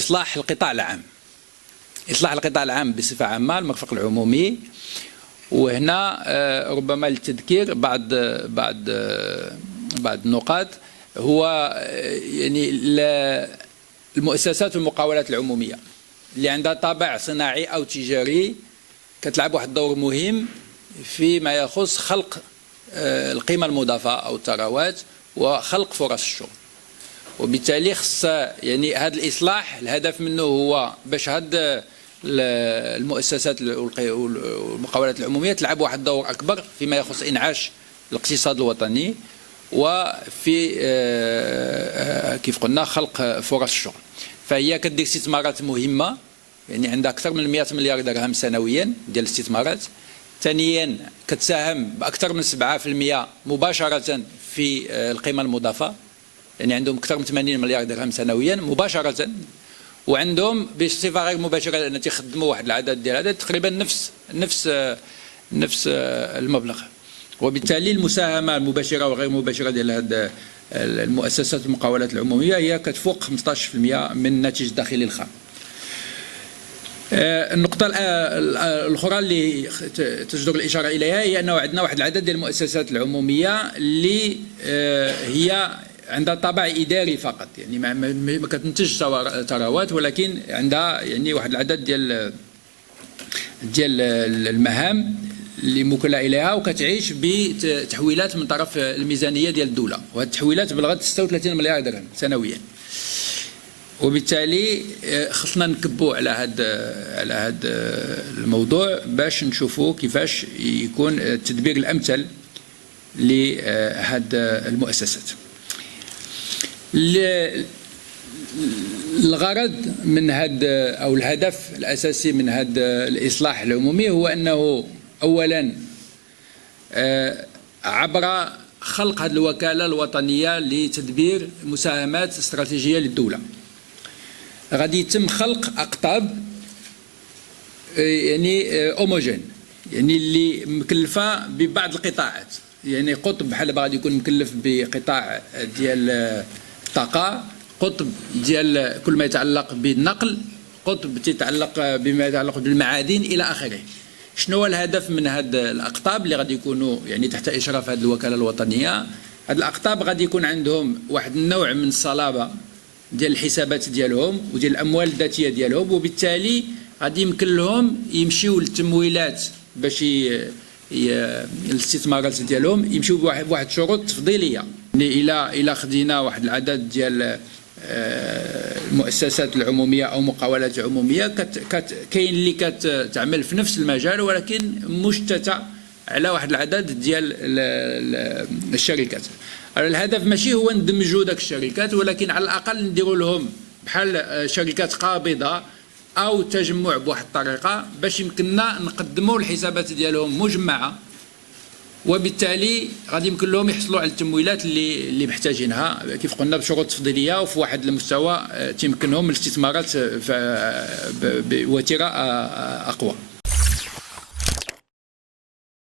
إصلاح القطاع العام. إصلاح القطاع العام بصفة عامة، المرفق العمومي. وهنا ربما للتذكير بعض النقاط. هو يعني المؤسسات والمقاولات العمومية اللي عندها طابع صناعي أو تجاري كتلعب واحد الدور مهم فيما يخص خلق القيمة المضافة أو الثروات وخلق فرص الشغل. وبالتالي خص يعني هذا الإصلاح الهدف منه هو باش هاد المؤسسات والمقاولات العمومية تلعب واحد الدور أكبر فيما يخص إنعاش الاقتصاد الوطني وفي كيف قلنا خلق فرص الشغل. فهي كدير استثمارات مهمة، يعني عندها أكثر من 100 مليار درهم سنويا ديال الاستثمارات. ثانيا كتساهم بأكثر من 7% مباشرة في القيمة المضافة، يعني عندهم أكثر من 80 مليار درهم سنويا مباشرة، وعندهم بصفة غير مباشرة لأن تيخدموا واحد العدد ديال العدد تقريبا نفس المبلغ. وبالتالي المساهمة المباشرة وغير مباشرة ديال هذه المؤسسات والمقاولات العمومية هي كتفوق 15% من الناتج الداخلي الخام. النقطة الأخرى اللي تجدر الإشارة إليها هي أنه عندنا واحد العدد ديال المؤسسات العمومية اللي هي عندها طابع إداري فقط، يعني ما كتنتجش ثروات، ولكن عندها يعني واحد العدد ديال المهام اللي موكله اليها وكتعيش بتحويلات من طرف الميزانيه ديال الدوله، وهذه التحويلات بلغت 36 مليار درهم سنويا. وبالتالي خصنا نكبوا على هذا الموضوع باش نشوفوا كيفاش يكون التدبير الامثل لهذه المؤسسات. الغرض من هذا او الهدف الاساسي من هذا الاصلاح العمومي هو انه اولا عبر خلق هذه الوكاله الوطنيه لتدبير مساهمات استراتيجيه للدوله غادي يتم خلق اقطاب يعني اوموجين، يعني اللي مكلفه ببعض القطاعات. يعني قطب بحال غادي يكون مكلف بقطاع ديال الطاقه، قطب ديال كل ما يتعلق بالنقل، قطب يتعلق بما يتعلق بالمعادن الى اخره. شنو هو الهدف من هاد الاقطاب اللي غادي يكونوا يعني تحت اشراف هذه الوكاله الوطنيه؟ هاد الاقطاب غادي يكون عندهم واحد النوع من الصلابه ديال الحسابات ديالهم وديال الاموال الذاتيه ديالهم، وبالتالي غادي يمكن لهم يمشيو للتمويلات باش الاستثمارات ديالهم يمشيو بواحد شروط تفضيليه. الى خدينا واحد العدد ديال المؤسسات العموميه او مقاولات عموميه كاين اللي كتعمل في نفس المجال ولكن مشتته على واحد العدد ديال الشركات. الهدف ماشي هو ندمجوا داك الشركات، ولكن على الاقل نديروا لهم بحال شركات قابضه او تجمع بواحد الطريقه باش يمكننا نقدموا الحسابات ديالهم مجمعه، وبالتالي غادي يمكن لهم يحصلوا على التمويلات اللي محتاجينها كيف قلنا بشروط تفضيليه وفي واحد المستوى تيمكنهم الاستثمارات بوتيره اقوى.